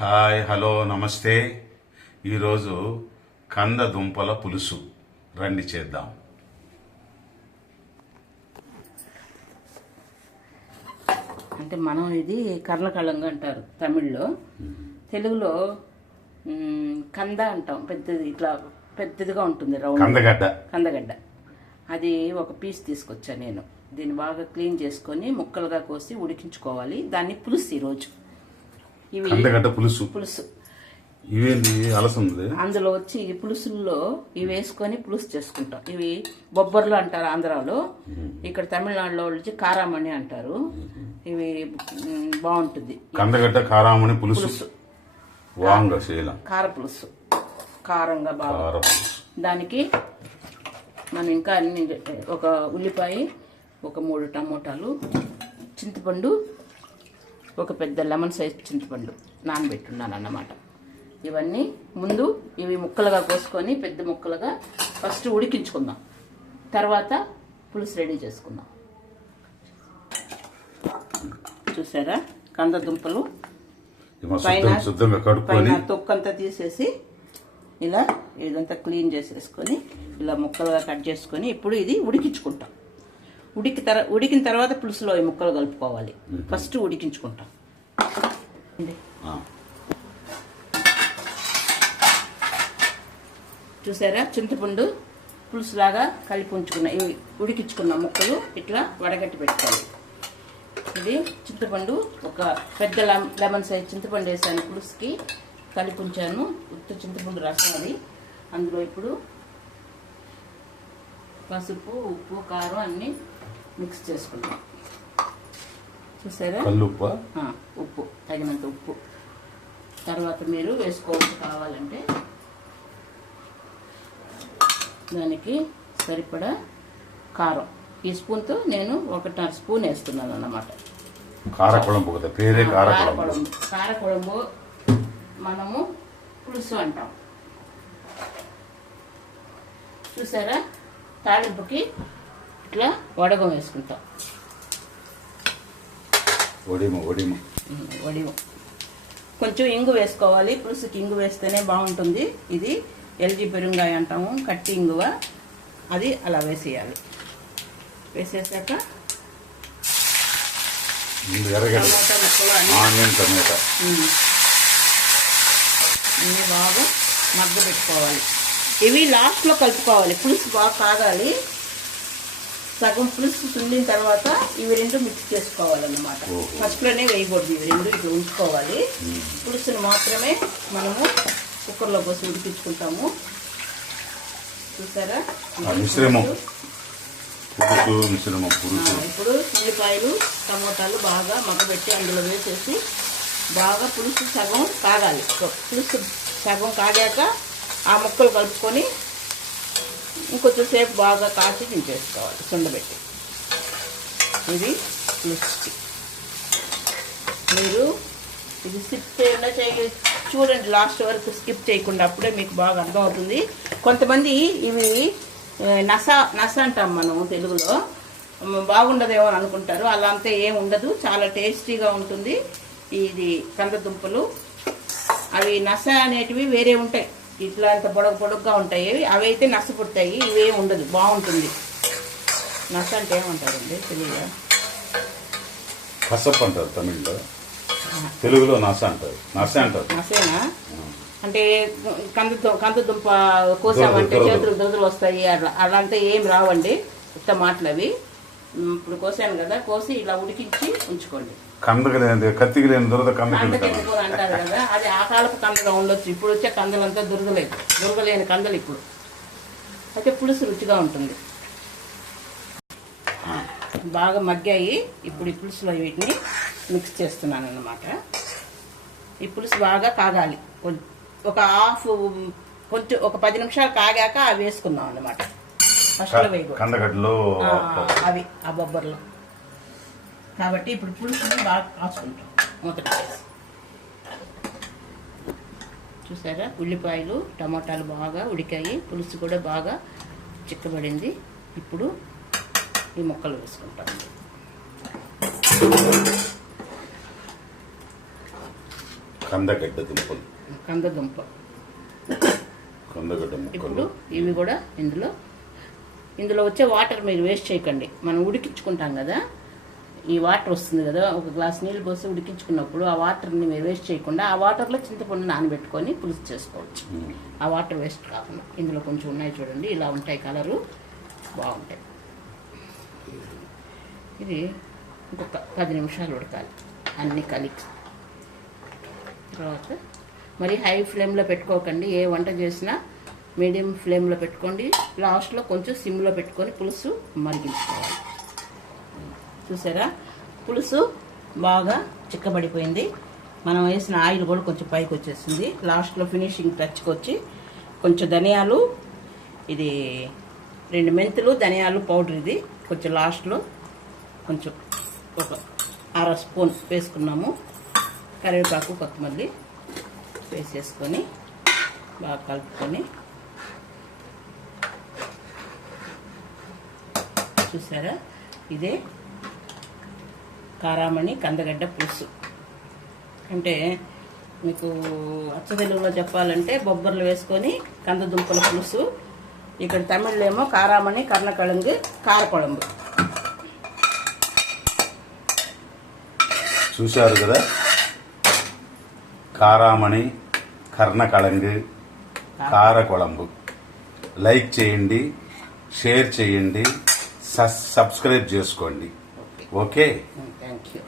Hi hello నమస్తే. ఈరోజు కంద దుంపల పులుసు. రండి చేద్దాం. అంటే మనం ఇది కర్ణకళంగా అంటారు తమిళ్ళో. తెలుగులో కంద అంటాం. పెద్దది ఇట్లా పెద్దదిగా ఉంటుంది రౌండ్. కందగడ్డ. కందగడ్డ. అది ఒక పీస్ తీసుకొచ్చా నేను. దీన్ని బాగా క్లీన్ చేసుకొని ముక్కలుగా కోసి ఉడికించుకోవాలి. దాన్ని పులుసు ఈరోజు. ఇవి కందగడ్డ పులుసు. పులుసు. ఇవేంటి అలసంది అందులో వచ్చి ఈ పులుసుల్లో ఇవి వేసుకొని పులుసు చేసుకుంటాం. ఇవి బొబ్బర్లు అంటారు ఆంధ్రాలో. ఇక్కడ తమిళనాడులో వచ్చి కారామణి అంటారు. ఇవి బాగుంటుంది. కందగడ్డ కారామణి పులుసు. పులుసు. వాంగ శీల. కార పులుసు. కారంగా బాగా. దానికి మనం ఇంకా అన్ని ఒక ఉల్లిపాయ ఒక మూడు టమోటాలు చింతపండు ఒక పెద్ద లెమన్ సైజ్ చింతపండు నానబెట్టున్నాను అన్నమాట. ఇవన్నీ ముందు ఇవి ముక్కలుగా కోసుకొని పెద్ద ముక్కలుగా ఫస్ట్ ఉడికించుకుందాం. తర్వాత పులుసు రెడీ చేసుకుందాం. చూసారా? కంద దుంపలు. పైన తొక్కంతా తీసేసి ఇలా ఇదంతా క్లీన్ చేసేసుకొని ఇలా ముక్కలుగా కట్ చేసుకొని ఇప్పుడు ఇది ఉడికించుకుంటాం. ఉడికి తర ఉడికిన తర్వాత పులుసులో ఈ ముక్కలు కలుపుకోవాలి. ఫస్ట్ ఉడికించుకుంటాం. చూసారా? చింతపండు పులుసులాగా కలిపి ఉంచుకున్న ఇవి ఉడికించుకున్న ముక్కలు ఇట్లా వడగట్టి పెట్టుకోవాలి. ఇది చింతపండు ఒక పెద్ద లెమ- లెమన్ సైజ్ చింతపండు వేసాను పులుసుకి. కలిపి ఉంచాను. ఉత్త చింతపండు రసం అది. అందులో ఇప్పుడు పసుపు ఉప్పు కారం అన్నీ మిక్స్ చేసుకుంటాం చూసారా? ఆ, ఉప్పు తగినంత ఉప్పు. తర్వాత మీరు వేసుకోవచ్చు కావాలంటే దానికి సరిపడా కారం. ఈ స్పూన్తో నేను ఒకటిన్నర స్పూన్ వేస్తున్నాను అన్నమాట. కారకుళంపు కదా పేరే కారకుళంబు కారకుళంబు మనము పులుసు అంటాం. చూసారా? తాలింపుకి ఇట్లా వడగం వేసుకుంటాం. ఒడిమ ఒడిమ వడివం కొంచెం ఇంగు వేసుకోవాలి. పులుసుకి ఇంగు వేస్తేనే బాగుంటుంది. ఇది ఎల్జీ పెరుంగాయ అంటాము కట్టి ఇంగువ. అది అలా వేసేయాలి. వేసేసాక టమాటా ముక్కలు అన్నీ బాగా మగ్గ పెట్టుకోవాలి ఇవి లాస్ట్లో కలుపుకోవాలి. పులుసు బాగా కాగాలి. సగం పులుసు తుండిన తర్వాత ఇవి రెండు మిక్స్ చేసుకోవాలన్నమాట. ఫస్ట్లోనే వేయకూడదు ఇవి రెండు ఇట్లా ఉంచుకోవాలి. పులుసుని మాత్రమే మనము కుక్కర్లో పోసి ఉడికించుకుంటాము. చూసారా? మిశ్రమం. ఇప్పుడు ఉల్లిపాయలు టమోటాలు బాగా మగ్గబెట్టి అందులో వేసేసి బాగా పులుసు సగం కాగాలి. పులుసు సగం కాగాక ఆ ముక్కలు కలుపుకొని ఇంకొంచెం సేపు బాగా కాచి దించేసుకోవాలి సుండబెట్టి ఇది మిర్చి. మీరు ఇది స్కిప్ చేయకుండా చేయ చూడండి లాస్ట్ వరకు స్కిప్ చేయకుండా అప్పుడే మీకు బాగా అర్థమవుతుంది. కొంతమంది ఇవి నస నస అంటాం మనం తెలుగులో. బాగుండదేమో అని అనుకుంటారు. అలా అంతా ఏం ఉండదు. చాలా టేస్టీగా ఉంటుంది. ఇది కందదుంపలు అవి నస అనేటివి వేరే ఉంటాయి. ఇట్లా అంత పొడగు పొడుగ్గా ఉంటాయి. అవి అయితే నస పుడతాయి. ఇవేం ఉండదు. బాగుంటుంది. నస అంటే ఏమంటారండి? తెలియదా? కసప్ అంటారు తమిళ్ళో. తెలుగులో నస అంటారు. నస అంటారు. నసేనా? అంటే కంద కంద దుంప కోసామంటే చేతులు దురదలు వస్తాయి. అట్లా అలాంతా ఏం రావండి. ఉత్త మాటలు అవి ఇప్పుడు కోసాను కదా కోసి ఇలా ఉడికించి ఉంచుకోండి. కందకి లేని కత్తికి లేని దొరద కందకి అంటారు కదా అది ఆ కాలపు కందగా ఉండొచ్చు. ఇప్పుడు వచ్చే కందలంతా దురదలేదు. దురదలేని కందలు ఇప్పుడు. అయితే పులుసు రుచిగా ఉంటుంది. బాగా మగ్గాయి. ఇప్పుడు ఈ పులుసులో వీటిని మిక్స్ చేస్తున్నాను అన్నమాట ఈ పులుసు బాగా కాగాలి. ఒక హాఫ్ కొంచెం ఒక పది నిమిషాలు కాగాక అవి వేసుకుందాం అన్నమాట. ఫస్ట్లో వేయకూడదు. కందగడ్డలో అవి ఆ బొబ్బర్లు. కాబట్టి ఇప్పుడు పులుసుని బాగా కాచుకుంటాం. మూత చూసారా? ఉల్లిపాయలు టమాటాలు బాగా ఉడికాయి. పులుసు కూడా బాగా చిక్కబడింది. ఇప్పుడు ఈ ముక్కలు వేసుకుంటాం. కందగడ్డ దుంపలు. కందదుంప కందగడ్డ ఇప్పుడు ఇవి కూడా ఇందులో ఇందులో వచ్చే వాటర్ మీరు వేస్ట్ చేయకండి. మనం ఉడికించుకుంటాం కదా ఈ వాటర్ వస్తుంది కదా ఒక గ్లాస్ నీళ్ళు పోసి ఉడికించుకున్నప్పుడు ఆ వాటర్ని మీరు వేస్ట్ చేయకుండా ఆ వాటర్లో చింతపండు నానబెట్టుకొని పులుసు చేసుకోవచ్చు. ఉమ్. ఆ వాటర్ వేస్ట్ కాకుండా. ఇందులో కొంచెం ఉన్నాయి చూడండి ఇలా ఉంటాయి కలరు బాగుంటాయి. ఇది ఇంకొక పది నిమిషాలు ఉడకాలి అన్ని కలిపి. తర్వాత మరి హై ఫ్లేమ్లో పెట్టుకోకండి ఏ వంట చేసినా మీడియం ఫ్లేమ్లో పెట్టుకోండి. లాస్ట్లో కొంచెం సిమ్లో పెట్టుకొని పులుసు మరిగించుకోవాలి. చూసారా? పులుసు బాగా చిక్కబడిపోయింది. మనం వేసిన ఆయిల్ కూడా కొంచెం పైకి వచ్చేసింది. లాస్ట్లో ఫినిషింగ్ టచ్కి వచ్చి కొంచెం ధనియాలు ఇది రెండు మెంతులు ధనియాలు పౌడర్ ఇది. కొంచెం లాస్ట్లో కొంచెం ఒక అర స్పూన్ వేసుకున్నాము. కరివేపాకు కొత్తమల్లి వేసేసుకొని బాగా కలుపుకొని చూసారా? ఇదే కారామణి కందగడ్డ పులుసు. అంటే మీకు అచ్చ తెలుగులో చెప్పాలంటే బొబ్బర్లు వేసుకొని కందదుంపల పులుసు ఇక్కడ తమిళ్ళేమో ఏమో కారామణి కర్ణకళంగు కారకొళంబు చూశారు కదా? కారామణి కర్ణకళంగు కారకొళంబు లైక్ చేయండి షేర్ చేయండి. సబ్స్క్రైబ్ చేసుకోండి. ఓకే? Thank you